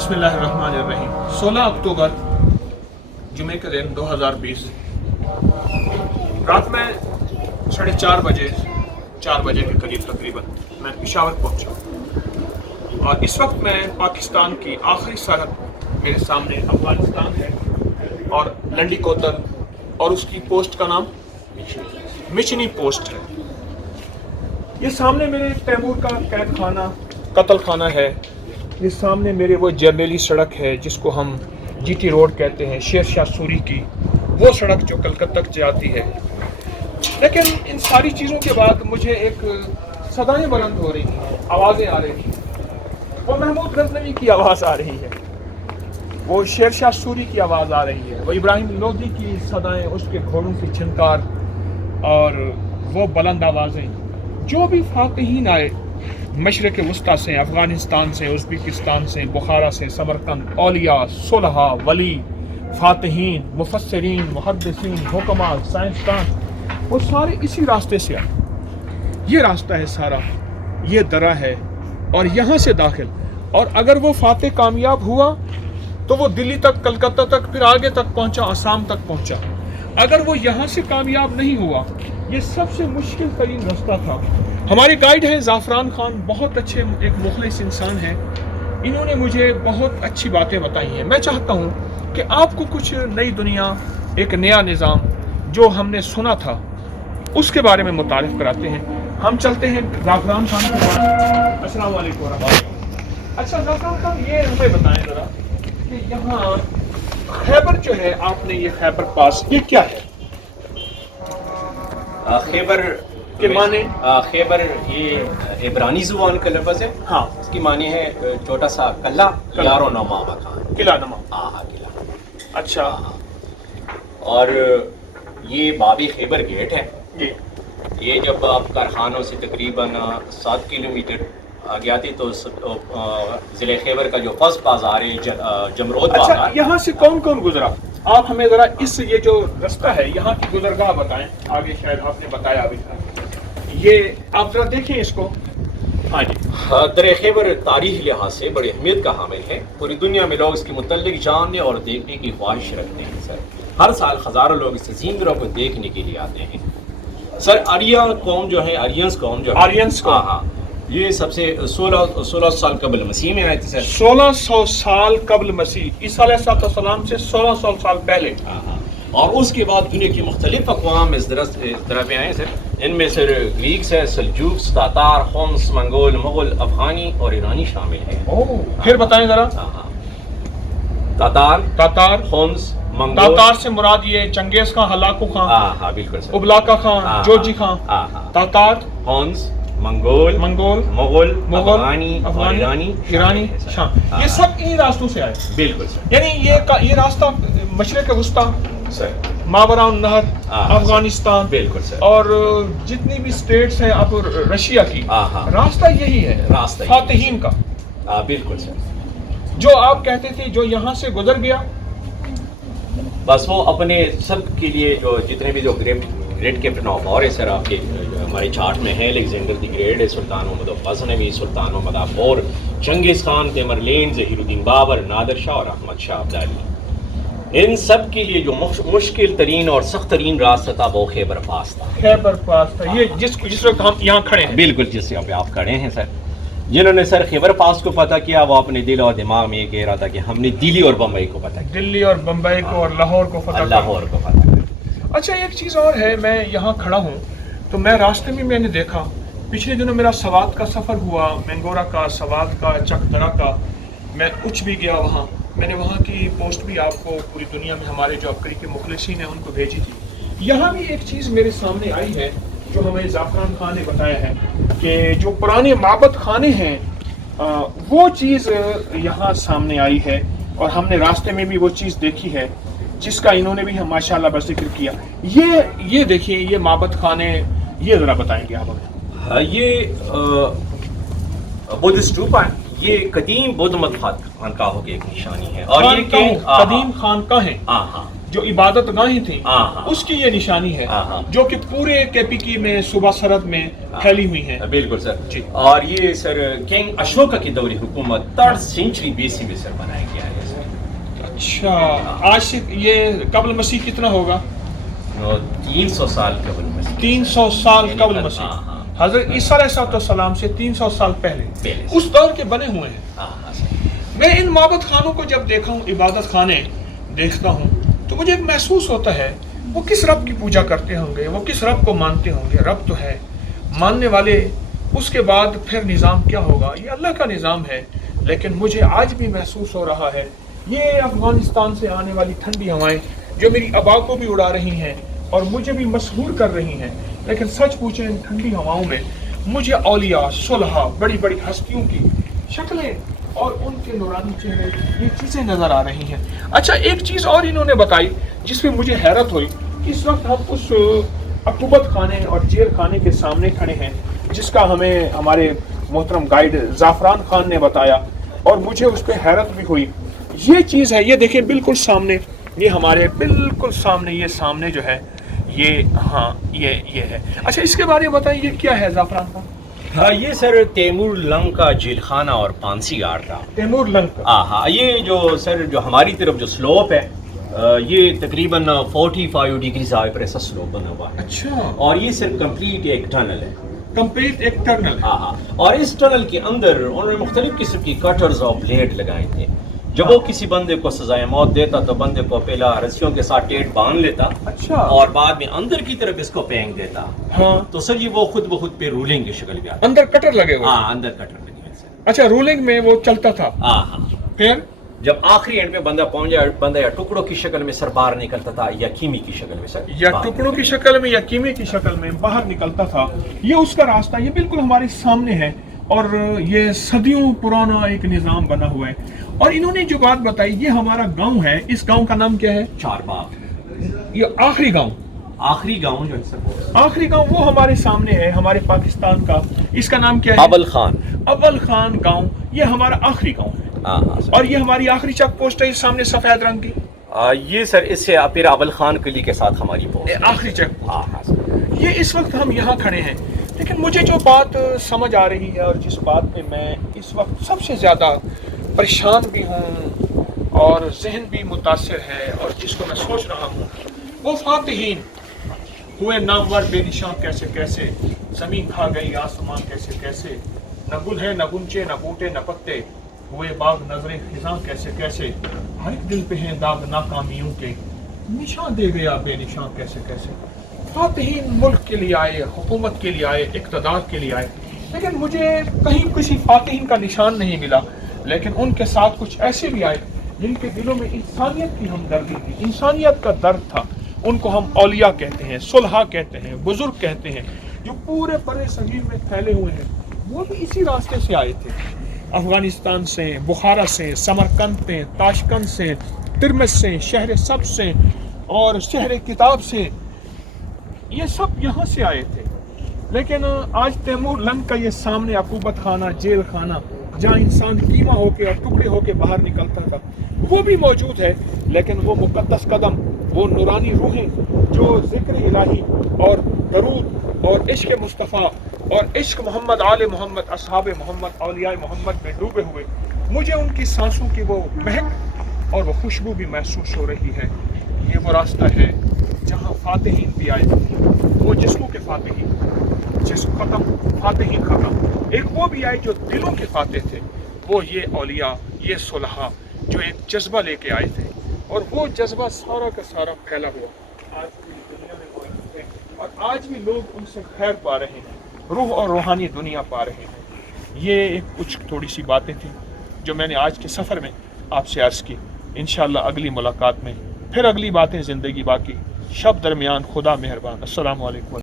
بسم اللہ الرحمن الرحیم 16 اکتوبر جمعے کے دن 2020 رات میں 4:30 بجے 4 بجے کے قریب تقریباً میں پشاور پہنچا اور اس وقت میں پاکستان کی آخری سرحد میرے سامنے افغانستان ہے اور لنڈی کوتل اور اس کی پوسٹ کا نام مچنی پوسٹ ہے۔ یہ سامنے میرے تیمور کا قید خانہ قتل خانہ ہے، یہ سامنے میرے وہ جرنیلی سڑک ہے جس کو ہم جی ٹی روڈ کہتے ہیں، شیر شاہ سوری کی وہ سڑک جو کلکتہ تک جاتی ہے۔ لیکن ان ساری چیزوں کے بعد مجھے ایک صدائیں بلند ہو رہی ہیں، آوازیں آ رہی ہیں۔ وہ محمود غزنوی کی آواز آ رہی ہے، وہ شیر شاہ سوری کی آواز آ رہی ہے، وہ ابراہیم لودھی کی صدائیں، اس کے گھوڑوں کی چھنکار اور وہ بلند آوازیں۔ جو بھی فاتحین آئے مشرق وسطیٰ سے، افغانستان سے، ازبکستان سے، بخارا سے، سمرقند، اولیاء، صلحاء، ولی، فاتحین، مفسرین، محدثین، حکماء، سائنسدان، وہ سارے اسی راستے سے آئے۔ یہ راستہ ہے سارا، یہ درہ ہے اور یہاں سے داخل، اور اگر وہ فاتح کامیاب ہوا تو وہ دلی تک، کلکتہ تک، پھر آگے تک پہنچا، آسام تک پہنچا۔ اگر وہ یہاں سے کامیاب نہیں ہوا، یہ سب سے مشکل ترین راستہ تھا۔ ہمارے گائیڈ ہیں زعفران خان، بہت اچھے ایک مخلص انسان ہیں، انہوں نے مجھے بہت اچھی باتیں بتائی ہیں۔ میں چاہتا ہوں کہ آپ کو کچھ نئی دنیا، ایک نیا نظام جو ہم نے سنا تھا اس کے بارے میں متعارف کراتے ہیں۔ ہم چلتے ہیں زعفران خان کے پاس۔ السلام علیکم ورحمۃ اللہ۔ اچھا زعفران خان، یہ ہمیں بتائیں ذرا کہ یہاں خیبر جو ہے، آپ نے یہ خیبر پاس، یہ کیا ہے؟ خیبر کے معنی؟ خیبر یہ عبرانی زبان کا لفظ ہے۔ ہاں، اس کی معنی ہے چھوٹا سا قلعہ، یار و نما مکان، قلعہ نما۔ ہاں قلعہ۔ اچھا، اور یہ باب خیبر گیٹ ہے۔ جی، یہ جب آپ کارخانوں سے تقریباً 7 کلومیٹر آگے آتی تو ضلع خیبر کا جو فرسٹ بازار ہے جمرود اچھا، بازار، یہاں سے کون کون گزرا؟ آپ ہمیں ذرا اس یہ جو رستہ ہے یہاں کی گزرگاہ بتائیں۔ آگے شاید آپ نے بتایا ابھی تھا، یہ آپ ذرا دیکھیں اس کو۔ ہاں جی، در خیبر تاریخی لحاظ سے بڑی اہمیت کا حامل ہے۔ پوری دنیا میں لوگ اس کے متعلق جاننے اور دیکھنے کی خواہش رکھتے ہیں سر۔ ہر سال ہزاروں لوگ اس زینگروں کو دیکھنے کے لیے آتے ہیں سر۔ آریا قوم جو ہے، آرینس قوم جو ہے، آرینس قوم، ہاں، یہ سب سے 1600 سال قبل مسیح میں آئے تھے سر۔ 1600 سال قبل مسیح، عیسیٰ علیہ السلام سے 1600 سال پہلے۔ اور اس کے بعد دنیا کی مختلف اقوام اس طرح پہ آئے سر۔ ان میں سر گریکس ہے، سلجوکس، تاتار، ہومس، منگول، مغل، افغانی اور ایرانی شامل ہیں۔ پھر بتائیں ذرا۔ تاتار، ہومس، منگول۔ تاتار سے مراد یہ چنگیز خان، ہلاکو خان، ہاں بالکل سر۔ ابلاکا خان، جورجی خان۔ تاتار، ہومس، منگول، مغل، افغانی، ایرانی، شام، یہ سب انہی راستوں سے آئے۔ بالکل سر۔ یعنی یہ راستہ مشرق وسطیٰ، سر ماوراء النہر، افغانستان، بالکل سر، اور جتنی بھی سٹیٹس ہیں اب رشیا کی، راستہ یہی ہے، راستہ فاتحین کا۔ بالکل سر۔ جو آپ کہتے تھے جو یہاں سے گزر گیا، بس وہ اپنے سب کے لیے جو جتنے بھی جو گریٹ کیپٹن آف وار ہے سر، آپ کے ہمارے چارٹ میں ہے، الیگزینڈر دی گریٹ ہے، سلطان محمد غزنوی، سلطان محمد غافور، چنگیز خان، تیمرلین، ظہیر الدین بابر، نادر شاہ اور احمد شاہ ابدالی۔ ان سب کے لیے جو مشکل ترین اور سخت ترین راستہ تھا وہ خیبر پاس تھا۔ خیبر پاس تھا، یہ جس وقت ہم یہاں کھڑے ہیں۔ بالکل جس یہاں پہ آپ کھڑے ہیں سر۔ جنہوں نے سر خیبر پاس کو فتح کیا، وہ اپنے دل اور دماغ میں یہ کہہ رہا تھا کہ ہم نے دلی اور بمبئی کو فتح کیا، دلی اور بمبئی کو اور لاہور کو فتح کیا۔ لاہور کو فتح کیا۔ اچھا، ایک چیز اور ہے، میں یہاں کھڑا ہوں تو میں راستے میں نے دیکھا، پچھلے دنوں میرا سوات کا سفر ہوا، مینگورا کا، سوات کا، چک درہ کا، میں اچ بھی گیا وہاں، میں نے وہاں کی پوسٹ بھی آپ کو پوری دنیا میں ہمارے جو عبقری کے مخلصین ہیں ان کو بھیجی تھی۔ یہاں بھی ایک چیز میرے سامنے آئی ہے جو ہمیں زعفران خان نے بتایا ہے کہ جو پرانے معبد خانے ہیں وہ چیز یہاں سامنے آئی ہے، اور ہم نے راستے میں بھی وہ چیز دیکھی ہے جس کا انہوں نے بھی ماشاءاللہ بس ذکر کیا۔ یہ دیکھیے، یہ معبد خانے، یہ ذرا بتائیں گے آپ ہمیں؟ یہ بدھ اسٹوپا ہے، یہ قدیم بدھ مت خانقاہوں کی ایک نشانی ہے، اور یہ کہ قدیم خانقاہ ہیں۔ جو عبادت گاہیں تھیں ہاں اس کی یہ نشانی ہے ہاں جو کہ پورے کیپیکی میں صوبہ سرحد میں پھیلی ہوئی ہیں. بالکل سر. جی. اور یہ سر کنگ اشوکا کی دوری حکومت 3rd سینچری BC میں سر بنایا گیا ہے سر. اچھا آج سے یہ قبل مسیح کتنا ہوگا؟ 300 سال قبل مسیح. 300 سال قبل مسیح. حضرت عیسیٰ علیہ السلام سے 300 سال پہلے اس دور کے بنے ہوئے ہیں. میں ان معبد خانوں کو جب دیکھا ہوں، عبادت خانے دیکھتا ہوں، تو مجھے ایک محسوس ہوتا ہے وہ کس رب کی پوجا کرتے ہوں گے، وہ کس رب کو مانتے ہوں گے. رب تو ہے، ماننے والے. اس کے بعد پھر نظام کیا ہوگا، یہ اللہ کا نظام ہے. لیکن مجھے آج بھی محسوس ہو رہا ہے یہ افغانستان سے آنے والی ٹھنڈی ہوائیں جو میری آبا کو بھی اڑا رہی ہیں اور مجھے بھی مسحور کر رہی ہیں. لیکن سچ پوچھیں ان ٹھنڈی ہواؤں میں مجھے اولیاء، صلحاء، بڑی بڑی ہستیوں کی شکلیں اور ان کے نورانی چہرے، یہ چیزیں نظر آ رہی ہیں. اچھا ایک چیز اور انہوں نے بتائی جس میں مجھے حیرت ہوئی. اس وقت ہم اس عقوبت خانے اور جیل خانے کے سامنے کھڑے ہیں جس کا ہمیں ہمارے محترم گائیڈ زعفران خان نے بتایا اور مجھے اس پہ حیرت بھی ہوئی. یہ چیز ہے، یہ دیکھیں بالکل سامنے، یہ ہمارے بالکل سامنے، یہ سامنے جو ہے یہ ہاں یہ ہے. اچھا اس کے بارے میں بتائیں یہ کیا ہے زعفران خان؟ ہاں یہ سر تیمور لنگ کا جیل خانہ اور پانسی گھاٹ تھا. تیمور لنگ. ہاں یہ جو سر جو ہماری طرف جو سلوپ ہے یہ تقریباً 45 ڈگری زاویے پر ایسا سلوپ بنا ہوا ہے. اچھا. اور یہ سر کمپلیٹ ایک ٹنل ہے. کمپلیٹ ایک ٹنل ہے. ہاں اور اس ٹنل کے اندر انہوں نے مختلف قسم کی کٹرز اور بلیڈ لگائے تھے. جب وہ کسی بندے کو سزائے موت دیتا تو بندے کو پہلا رسیوں کے ساتھ ٹیٹ باندھ لیتا. اچھا. اور بعد میں اندر کی طرف اس کو پینگ دیتا. ہاں تو سر یہ وہ خود بخود پہ رولنگ کی شکل میں آتا. اندر کٹر لگے ہوئے. ہاں اندر کٹر لگے ہوئے سر. اچھا رولنگ میں وہ چلتا تھا. ہاں پھر جب آخری اینڈ پہ بندہ پہنچ جائے، بندہ یا ٹکڑوں کی شکل میں سر باہر نکلتا تھا یا کیمی کی شکل میں سر، یا ٹکڑوں کی شکل میں یا کیمی کی شکل میں باہر نکلتا تھا. یہ اس کا راستہ، یہ بالکل ہمارے سامنے ہے اور یہ صدیوں پرانا ایک نظام بنا ہوا ہے. اور انہوں نے جو بات بتائی یہ ہمارا گاؤں ہے، اس گاؤں کا نام کیا ہے؟ چار باغ. یہ آخری گاؤں، آخری گاؤں جو ہے سر، آخری گاؤں وہ ہمارے سامنے ہے ہمارے پاکستان کا. اس کا نام کیا ہے؟ اول خان. اول خان گاؤں، یہ ہمارا آخری گاؤں ہے. اور یہ ہماری آخری چیک پوسٹ ہے سامنے سفید رنگ کی. یہ سر اس سے پھر اول خان قلعے کے ساتھ ہماری پوسٹ آخری چیک پوسٹ. یہ اس وقت ہم یہاں کھڑے ہیں. لیکن مجھے جو بات سمجھ آ رہی ہے اور جس بات پہ میں اس وقت سب سے زیادہ پریشان بھی ہوں اور ذہن بھی متاثر ہے اور جس کو میں سوچ رہا ہوں وہ فاتحین ہوئے نامور بے نشان کیسے کیسے، زمین کھا گئی آسمان کیسے کیسے، نہ گل ہے نہ گنچے نہ بوٹے نہ پتے، ہوئے باغ نظریں خزاں کیسے کیسے، ہر ایک دل پہ ہیں داغ ناکامیوں کے، نشان دے گیا بے نشان کیسے کیسے. فاتحین ملک کے لیے آئے، حکومت کے لیے آئے، اقتدار کے لیے آئے، لیکن مجھے کہیں کسی فاتحین کا نشان نہیں ملا. لیکن ان کے ساتھ کچھ ایسے بھی آئے جن کے دلوں میں انسانیت کی ہمدردی تھی، انسانیت کا درد تھا. ان کو ہم اولیاء کہتے ہیں، صلحاء کہتے ہیں، بزرگ کہتے ہیں، جو پورے برِ صغیر میں پھیلے ہوئے ہیں. وہ بھی اسی راستے سے آئے تھے، افغانستان سے، بخارا سے، سمرقند سے، تاشقند سے، ترمذ سے، شہر سبز سے اور شہر کتاب سے. یہ سب یہاں سے آئے تھے. لیکن آج تیمور لنگ کا یہ سامنے عقوبت خانہ، جیل خانہ جہاں انسان کیما ہو کے اور ٹکڑے ہو کے باہر نکلتا تھا، وہ بھی موجود ہے. لیکن وہ مقدس قدم، وہ نورانی روحیں جو ذکر الہی اور درود اور عشق مصطفیٰ اور عشق محمد، آل محمد، اصحاب محمد، اولیاء محمد میں ڈوبے ہوئے، مجھے ان کی سانسوں کی وہ مہک اور وہ خوشبو بھی محسوس ہو رہی ہے. یہ وہ راستہ ہے جہاں فاتحین بھی آئے، وہ جسموں کے فاتحین، جسم ختم فاتحین ختم. ایک وہ بھی آئے جو دلوں کے فاتح تھے، وہ یہ اولیاء، یہ صلحاء جو ایک جذبہ لے کے آئے تھے. اور وہ جذبہ سارا کا سارا پھیلا ہوا آج کی دنیا میں موجود ہے اور آج بھی لوگ ان سے خیر پا رہے ہیں، روح اور روحانی دنیا پا رہے ہیں. یہ ایک کچھ تھوڑی سی باتیں تھیں جو میں نے آج کے سفر میں آپ سے عرض کی. انشاءاللہ اگلی ملاقات میں پھر اگلی باتیں زندگی باقی. شب درمیان خدا مہربان. السلام علیکم.